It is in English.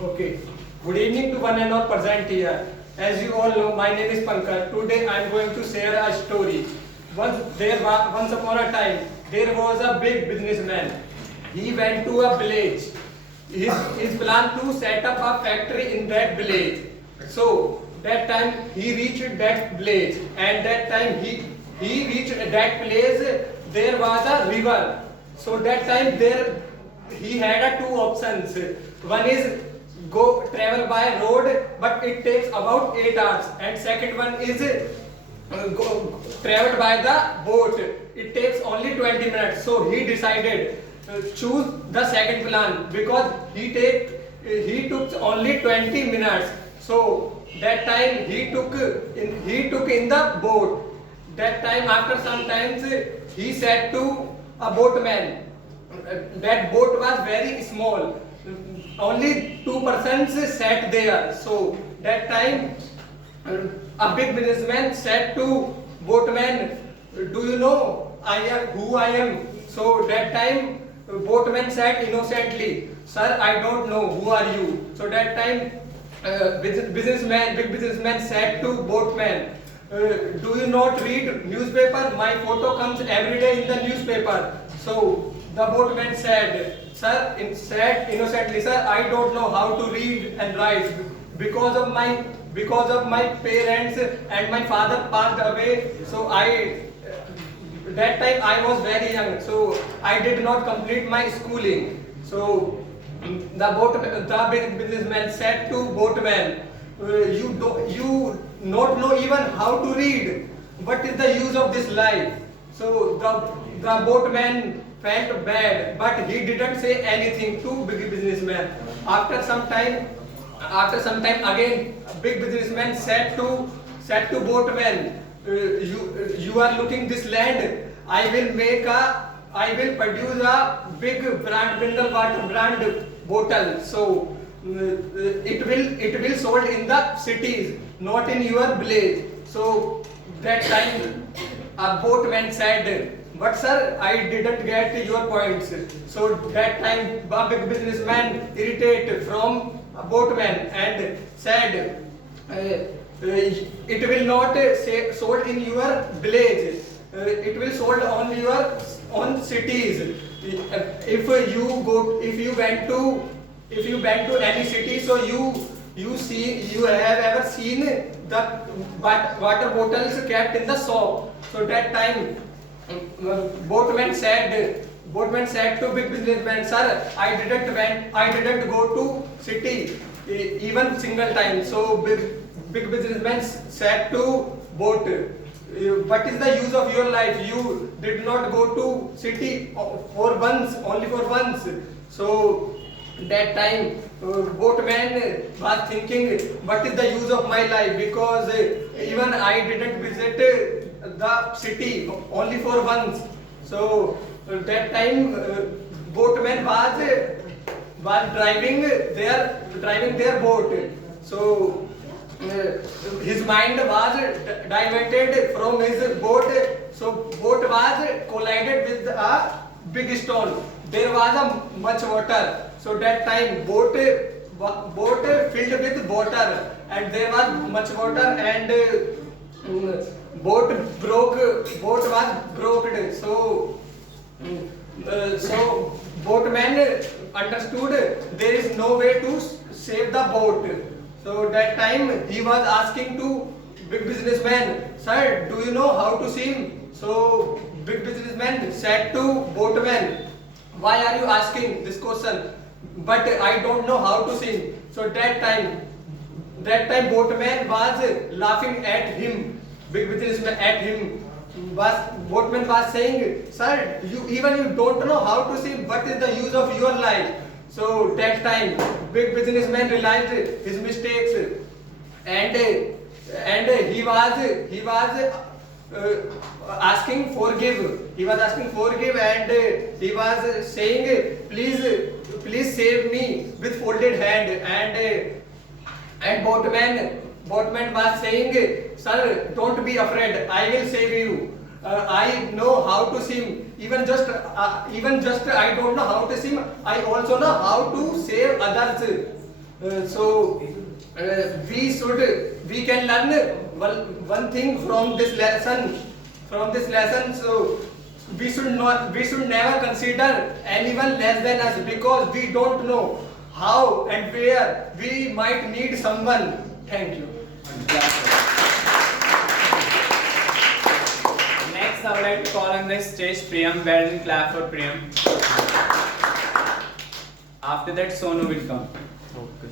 Okay. Good evening to one and all present here. As you all know, my name is Pankaj. Today I am going to share a story. Once upon a time, there was a big businessman. He went to a village. His plan to set up a factory in that village. So that time he reached that village, and that time he reached that place. There was a river. So that time there he had a two options. One is go travel by road, but it takes about 8 hours, and second one is go traveled by the boat. It takes only 20 minutes. So he decided choose the second plan because he took only 20 minutes. So that time he took in the boat. That time after some times he said to a boatman, that boat was very small, only 2 persons sat there. So that time a big businessman said to boatman, do you know I am who I am? So that time boatman said innocently, sir, I don't know, who are you? So that time big businessman said to boatman, do you not read newspaper? My photo comes every day in the newspaper. So the boatman said, said innocently, sir, I don't know how to read and write because of my parents and my father passed away. So that time I was very young, so I did not complete my schooling. So the big businessman said to boatman, you not know even how to read. What is the use of this life? So the boatman felt bad, but he didn't say anything to big businessman. After some time again, big businessman said to boatman, you are looking this land. I will produce a big brand mineral water brand bottle. So it will sold in the cities, not in your village. So that time a boatman said, but sir, I didn't get your points. So that time a big businessman irritated from a boatman and said, it will not sold in your village. It will sold on your own cities. If you went to any city, so you have ever seen the water bottles kept in the shop. So that time boatman said to big businessman, sir, I didn't go to city even single time. So big businessman said to boat, what is the use of your life? You did not go to city only for once. So that time boatman was thinking, what is the use of my life, because even I didn't visit the city only for once. So that time boatman was driving their boat. So his mind was diverted from his boat. So boat was collided with a big stone. There was a much water. So that time boat filled with water, and there was much water, and boat was broken. So boatman understood there is no way to save the boat. So that time he was asking to big businessman, sir, do you know how to swim? So big businessman said to boatman, why are you asking this question? But I don't know how to swim. So that time boatman was laughing at him. Big businessman at him. Boatman was saying, sir, you don't know how to swim. What is the use of your life? So that time big businessman realized his mistakes, and he was asking forgive. He was asking forgive, and he was saying, please save me with folded hand. And boatman was saying, sir, don't be afraid, I will save you. I know how to swim. Even just I don't know how to swim, I also know how to save others. We can learn one thing from this lesson. So we should never consider anyone less than us, because we don't know how and where we might need someone. Thank you. Next, I would like to call on the stage Priyam. Well done, clap for Priyam. After that, Sonu will come. Okay.